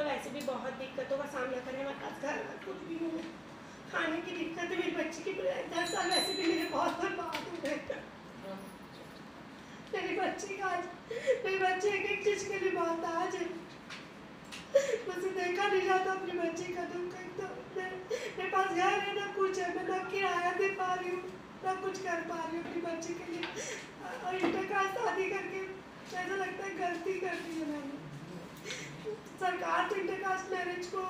लोग वैसे भी बहुत दिक्कतों का सामना करें, हमारे पास घर में कुछ भी नहीं है, खाने की दिक्कत है, मेरी बच्ची की 10 साल वैसे भी मेरे बहुत बर्बाद हो गए। मेरी बच्ची का आज, मेरी बच्ची एक चीज़ के लिए बहुत आज है, मुझे देखा नहीं जाता अपनी बच्ची का दुख। मेरे पास घर है ना कुछ है, मैं ना किराया दे पा रही हूँ ना कुछ कर पा रही हूँ अपनी बच्ची के लिए, और इंटरकास्ट शादी करके ऐसा लगता है गलती कर दी है मैंने। सरकार तो इंटरकास्ट मैरिज को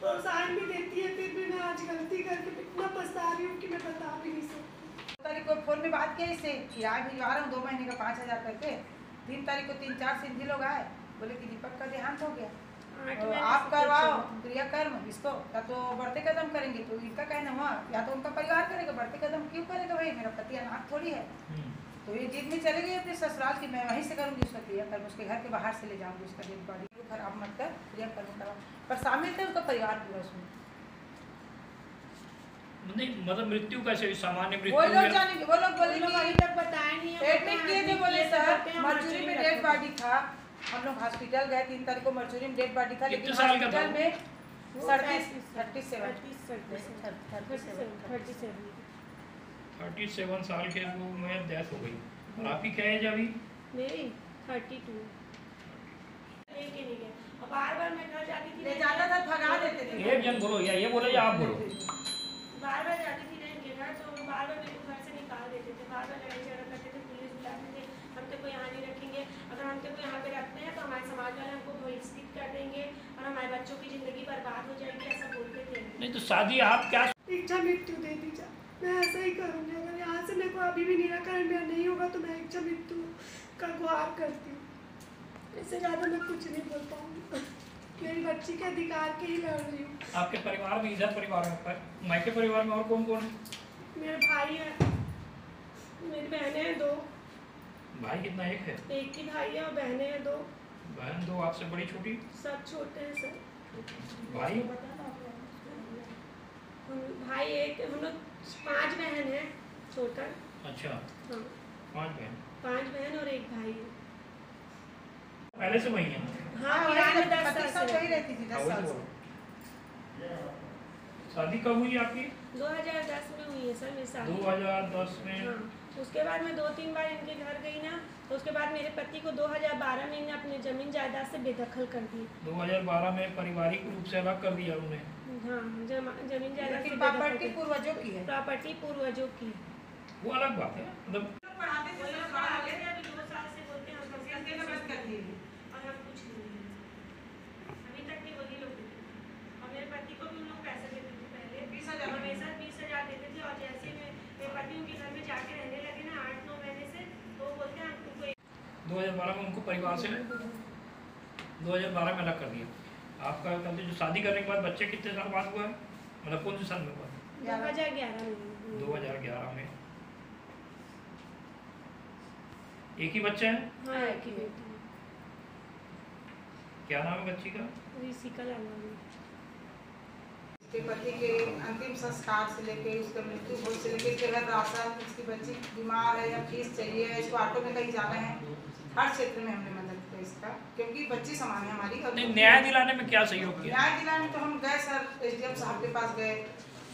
प्रोत्साहन भी देती है, फिर भी मैं आज गलती करके इतना पछता रही हूँ कि मैं बता भी नहीं सकती। 2 तारीख को फ़ोन में बात किया इससे, किराया भिजवा रहा हूँ 2 महीने का 5000 करके। 3 तारीख को 3-4 सिंधी लोग आए, बोले कि दीपक का देहांत हो गया, तो आप करवाओ क्रियाकर्म इसको, या तो बढ़ते कदम करेंगे। तो इनका कहना हुआ या तो उनका परिवार करेगा, बढ़ते कदम क्यों करेगा भाई, मेरा पति अनाथ थोड़ी है। तो ये जिद में चले गई अपने ससुराल की, मैं वहीं से करूँगी उसका क्रियाकर्म, उसके घर के बाहर से ले जाऊँगी उसका डेड बॉडी को, खराब मत कर क्रियाकर्म करवा। पर शामिल थे उसका परिवार पूरा उसमें। नहीं मतलब मृत्यु कैसे, सामान्य मृत्यु? वो लोग जानेंगे, वो लोग बोले कि अभी तक बताया नहीं है, एडमिट किए थे, बोले सर मर्चुरी में डेड बॉडी था। हम लोग हॉस्पिटल गए 3 तारीख को, मर्चुरी में डेड बॉडी था, लेकिन हॉस्पिटल में 37 साल के वो में डेथ हो गई। और आपकी क्या एज अभी? मेरी 32। लेके नहीं गए, और बार-बार मैं घर जाती थी, ले जाता था, भगा देते थे। एक जन बोलो या ये बोलो या आप बोलो। बार-बार जाती थी रेंट के घर, तो बार-बार मेरे को घर से निकाल देते थे, बार-बार लड़ाई झगड़ा करते थे, पुलिस बुलाते थे, हम तेरे को यहाँ नहीं रखेंगे, अगर हम तेरे को यहाँ पे रखते हैं तो हमारे समाज वाले हमको बहिष्कृत कर देंगे और हमारे बच्चों की ज़िंदगी बर्बाद हो जाएगी, ऐसा बोलते थे। नहीं तो शादी आप क्या इच्छा मृत्यु दे दीजिए, मैं ऐसा ही करूँगी। अगर यहाँ से मेरे को अभी भी निराकरण मेरा नहीं होगा तो मैं इच्छा मृत्यु का गुहार करती हूँ, इससे ज़्यादा मैं कुछ नहीं बोल पाऊँगी। मेरी बच्ची के अधिकार के ही लड़ रही हूँ। आपके परिवार में, इधर परिवार में, मायके परिवार में और कौन कौन है? मेरे भाई है, मेरी बहनें हैं 2। भाई कितना? एक है? एक ही भाई है और बहनें हैं 2। बहन 2 आपसे बड़ी छोटी? सब छोटे हैं सर। भाई? भाई एक, हम लोग 5 बहन हैं छोटा। अच्छा हाँ 5 बहन और एक भाई है। पहले से वही है? हाँ ईरान में 10 साल से वही रहती थी 10 साल से। शादी कब हुई आपकी? 2010 में हुई है सर मेरी शादी। 2010 में? हाँ, उसके बाद मैं 2-3 बार इनके घर गई ना, तो उसके बाद मेरे पति को 2012 में इन्हें अपने जमीन जायदाद से बेदखल कर दी। 2012 में पारिवारिक रूप से अलग कर दिया उन्हें? हाँ जमीन जायदाद की प्रॉपर्टी पूर्वजों की है, प्रॉपर्टी पूर्वजों की। वो अलग बात है, मतलब पढ़ाते थे अभी 2 साल से बोलते हैं हम कर दिए और हम कुछ नहीं, अभी तक नहीं वही लोग देते थे। और मेरे पति को भी उन लोग पैसे देते थे पहले 20,000, हमेशा 20,000 देते थे। और जैसे मेरे पति उनके घर में जाके रहने लगे ना 8-9 महीने से, तो वो बोलते हैं हमको 2012 में उनको परिवार से 2012 में अलग कर दिया। आपका कहते जो शादी करने के बाद बच्चे कितने साल बाद हुआ है, मतलब कौन से साल में हुआ? 2011 में। 2011 में। एक ही बच्चा है? हाँ एक ही बेटी है। क्या नाम है बच्ची का? ऋषिका लालवानी। उसके पति के अंतिम संस्कार से लेके उसका मृत्यु भोज से लेके केवल राशन, उसकी बच्ची बीमार है या फीस चाहिए, इसको ऑटो में कहीं जाना है, हर क्षेत्र में हमने मदद किया इसका, क्योंकि बच्ची समान है हमारी। और नहीं, न्याय दिलाने में क्या सहयोग किया? न्याय दिलाने तो हम गए सर, SDM साहब के पास गए,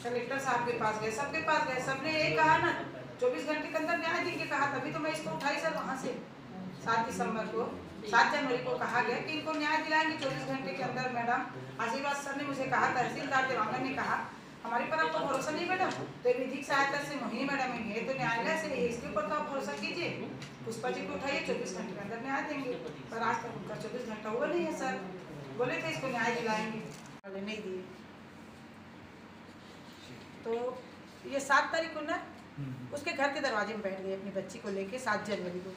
कलेक्टर साहब के पास गए, सबके पास गए, सबने यही कहा ना 24 घंटे के अंदर न्याय देंगे कहा। तभी तो मैं इसको उठाई सर वहाँ से 7 जनवरी को कहा गया कि इनको न्याय दिलाएंगे 24 घंटे के अंदर। मैडम आशीर्वाद सर ने मुझे कहा, तहसीलदार देवांगन ने कहा हमारे पर आपको भरोसा नहीं मैडम, तो विधिक सहायता से मोहिनी मैडम है, तो न्यायालय से है, इसके ऊपर तो आप भरोसा कीजिए, पुष्पा जी को उठाइए, 24 घंटे के अंदर न्याय देंगे। पर आज तक उनका 24 घंटा हुआ नहीं है सर। बोले थे इसको न्याय दिलाएंगे, बोले नहीं दिए। तो ये 7 तारीख को ना उसके घर के दरवाजे में बैठ गई अपनी बच्ची को लेके 7 जनवरी को,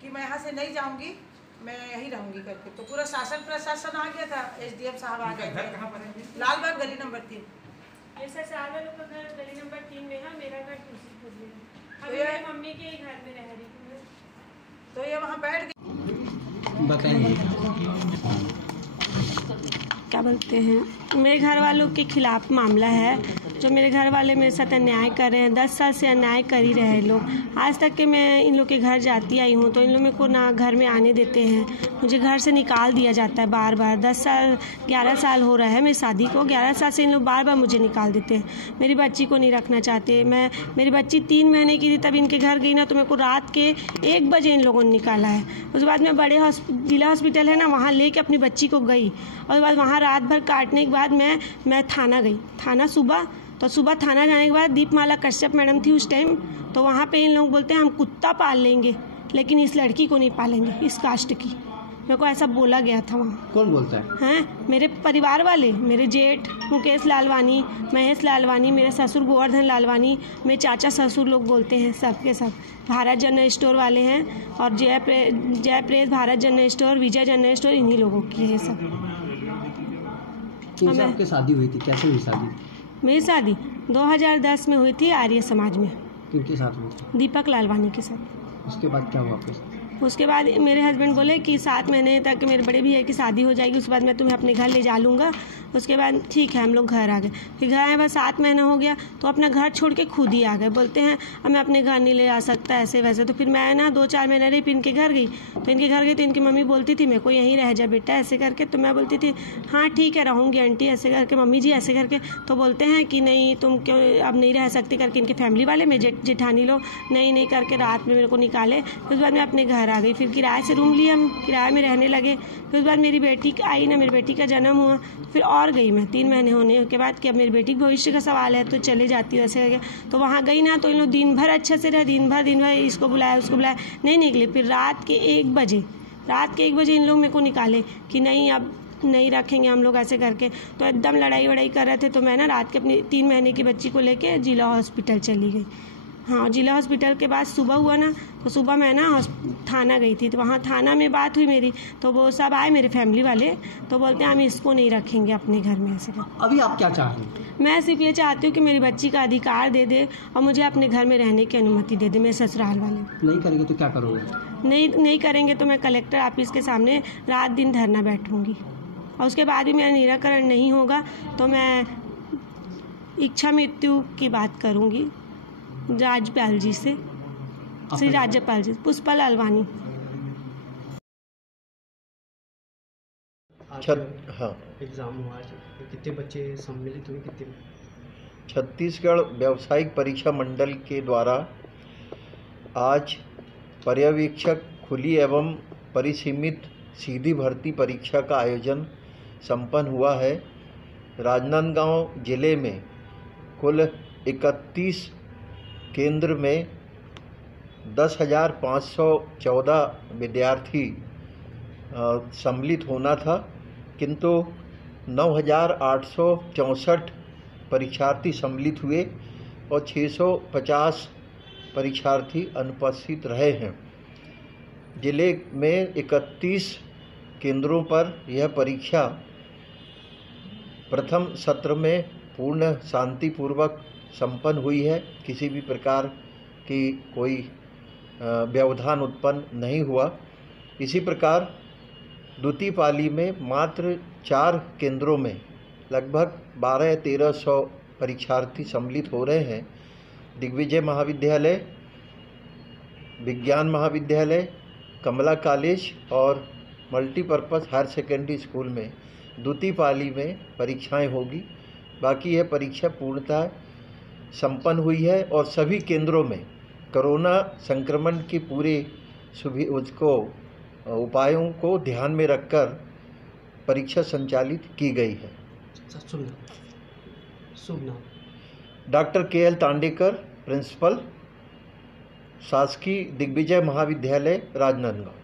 कि मैं यहाँ से नहीं जाऊँगी, मैं यहीं रहूँगी करके। तो पूरा शासन प्रशासन आ गया था, SDM साहब आ गए थे। कहाँ पर है? लालबाग गली नंबर 3। ऐसा साल वालों का घर गली नंबर 3 में है, मेरा घर तुलसीपुर में है। अभी मेरी मम्मी के ही घर में रह रही हूँ। तो ये वहाँ बैठ गई। बताइए क्या बोलते हैं, मेरे घर वालों के खिलाफ मामला है जो मेरे घर वाले मेरे साथ अन्याय कर रहे हैं, 10 साल से अन्याय कर ही रहे हैं लोग। आज तक के मैं इन लोग के घर जाती आई हूँ तो इन लोग मेरे को ना घर में आने देते हैं, मुझे घर से निकाल दिया जाता है बार बार। 11 साल हो रहा है मेरी शादी को, 11 साल से इन लोग बार बार मुझे निकाल देते हैं। मेरी बच्ची को नहीं रखना चाहते। मेरी बच्ची 3 महीने की थी तब इनके घर गई ना, तो मेरे को रात के 1 बजे इन लोगों ने निकाला है। उसके बाद मैं बड़े जिला हॉस्पिटल है ना, वहाँ लेके अपनी बच्ची को गई, और उसके बाद वहाँ रात भर काटने के बाद मैं थाना गई। थाना सुबह थाना जाने के बाद दीपमाला कश्यप मैडम थी उस टाइम, तो वहाँ पे इन लोग बोलते हैं हम कुत्ता पाल लेंगे लेकिन इस लड़की को नहीं पालेंगे, इस कास्ट की। मेरे को ऐसा बोला गया था वहाँ। कौन बोलता है? हैं मेरे परिवार वाले, मेरे जेठ मुकेश लालवानी, महेश लालवानी, मेरे ससुर गोवर्धन लालवानी, मेरे चाचा ससुर लोग बोलते हैं, सब के सब। भारत जनरल स्टोर वाले हैं और जय प्रेस, भारत जनरल स्टोर, विजय जनरल स्टोर, इन्हीं लोगों की है सब। किनसे आपकी शादी हुई थी? कैसे हुई शादी? मेरी शादी 2010 में हुई थी आर्य समाज में। किनके साथ हुई थी? दीपक लालवानी के साथ। उसके बाद क्या हुआ आपके साथ? उसके बाद मेरे हस्बैंड बोले कि 7 महीने तक मेरे बड़े भैया की शादी हो जाएगी, उसके बाद मैं तुम्हें अपने घर ले जा लूँगा। उसके बाद ठीक है, हम लोग घर आ गए। फिर घर आए, बस 7 महीना हो गया तो अपना घर छोड़ के खुद ही आ गए। बोलते हैं अब मैं अपने घर नहीं ले आ सकता, ऐसे वैसे। तो फिर मैं ना 2-4 महीने रही, फिर इनके घर गई। तो इनके घर गई तो इनकी मम्मी बोलती थी मेरे को यहीं रह जा बेटा, ऐसे करके। तो मैं बोलती थी हाँ ठीक है रहूँगी आंटी, ऐसे करके, मम्मी जी ऐसे करके। तो बोलते हैं कि नहीं तुम क्यों अब नहीं रह सकती करके, इनके फैमिली वाले मेरे जेठानी लोग नहीं करके रात में मेरे को निकाले। फिर उसके बाद मैं अपने घर आ गई। फिर किराए से रूम लिया, हम किराए में रहने लगे। फिर उसके बाद मेरी बेटी आई ना, मेरी बेटी का जन्म हुआ, फिर और गई मैं 3 महीने होने के बाद कि अब मेरी बेटी के भविष्य का सवाल है तो चले जाती हूँ ऐसे करके। तो वहाँ गई ना, तो इन लोग दिन भर अच्छे से रहे, दिन भर इसको बुलाया उसको बुलाया, नहीं निकले। फिर रात के 1 बजे इन लोग मेरे को निकाले कि नहीं अब नहीं रखेंगे हम लोग, ऐसे करके। तो एकदम लड़ाई वड़ाई कर रहे थे। तो मैं ना रात के अपनी 3 महीने की बच्ची को लेके जिला हॉस्पिटल चली गई। हाँ, जिला हॉस्पिटल के बाद सुबह हुआ ना, तो सुबह मैं ना थाना गई थी। तो वहाँ थाना में बात हुई मेरी, तो वो सब आए मेरे फैमिली वाले, तो बोलते हैं हम इसको नहीं रखेंगे अपने घर में, ऐसे कर। अभी आप क्या चाह रही हैं? मैं सिर्फ ये चाहती हूँ कि मेरी बच्ची का अधिकार दे दे और मुझे अपने घर में रहने की अनुमति दे दे, मेरे ससुराल वाले। नहीं करेंगे तो क्या करोगे? नहीं करेंगे तो मैं कलेक्टर ऑफिस के सामने रात दिन धरना बैठूँगी, और उसके बाद भी मेरा निराकरण नहीं होगा तो मैं इच्छा मृत्यु की बात करूँगी राज्यपाल जी से, श्री राज्यपाल जी, पुष्पा लालवानी। हाँ, एग्जाम हुआ आज, कितने बच्चे सम्मिलित हुए? कितने? छत्तीसगढ़ व्यावसायिक परीक्षा मंडल के द्वारा आज पर्यवेक्षक खुली एवं परिसीमित सीधी भर्ती परीक्षा का आयोजन संपन्न हुआ है। राजनांदगांव जिले में कुल 31 केंद्र में 10,514 विद्यार्थी सम्मिलित होना था, किंतु 9,864 परीक्षार्थी सम्मिलित हुए और 650 परीक्षार्थी अनुपस्थित रहे हैं। जिले में 31 केंद्रों पर यह परीक्षा प्रथम सत्र में पूर्ण शांतिपूर्वक संपन्न हुई है। किसी भी प्रकार की कोई व्यवधान उत्पन्न नहीं हुआ। इसी प्रकार द्वितीय पाली में मात्र 4 केंद्रों में लगभग 1200-1300 परीक्षार्थी सम्मिलित हो रहे हैं। दिग्विजय महाविद्यालय, विज्ञान महाविद्यालय, कमला कॉलेज और मल्टीपर्पज़ हायर सेकेंडरी स्कूल में द्वितीय पाली में परीक्षाएं होगी। बाकी यह परीक्षा पूर्णतः संपन्न हुई है और सभी केंद्रों में कोरोना संक्रमण की पूरे उपायों को ध्यान में रखकर परीक्षा संचालित की गई है। शुभ नाम? डॉक्टर KL तांडेकर, प्रिंसिपल, शासकीय दिग्विजय महाविद्यालय, राजनांदगांव।